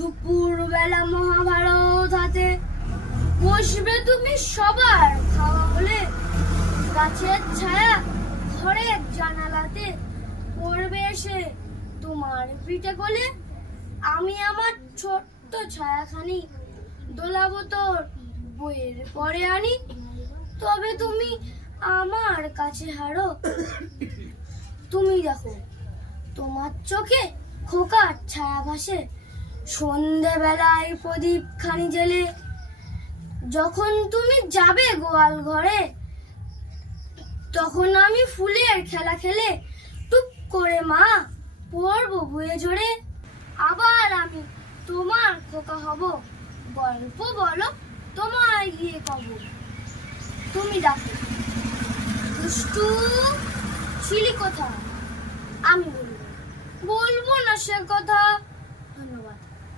দুপুর বেলা মহাভারত হাতে বসবে তুমি সবার খাওয়া হলে, গাছের ছায়া ঘরের জানালাতে পড়বে এসে তোমার পিঠে কোলে। আমি আমার ছোট্ট ছায়াখানি দোলাবো তোর বইয়ের পরে আনি, তবে তুমি আমার কাছে হারো। তুমি দেখো তোমার চোখে খোকার ছায়া ভাসে, সন্ধেবেলায় প্রদীপ খানি জেলে। যখন তুমি যাবে গোয়াল ঘরে, তখন আমি ফুলের খেলা খেলে টুপ করে মা পড়বো বয়ে জোরে। আবার আমি তোমার খোকা হব, গল্প বলো তোমায় গিয়ে কব। তুমি ডাকো দুষ্টু ছিলি কোথা, আমি বলবো না সে কথা।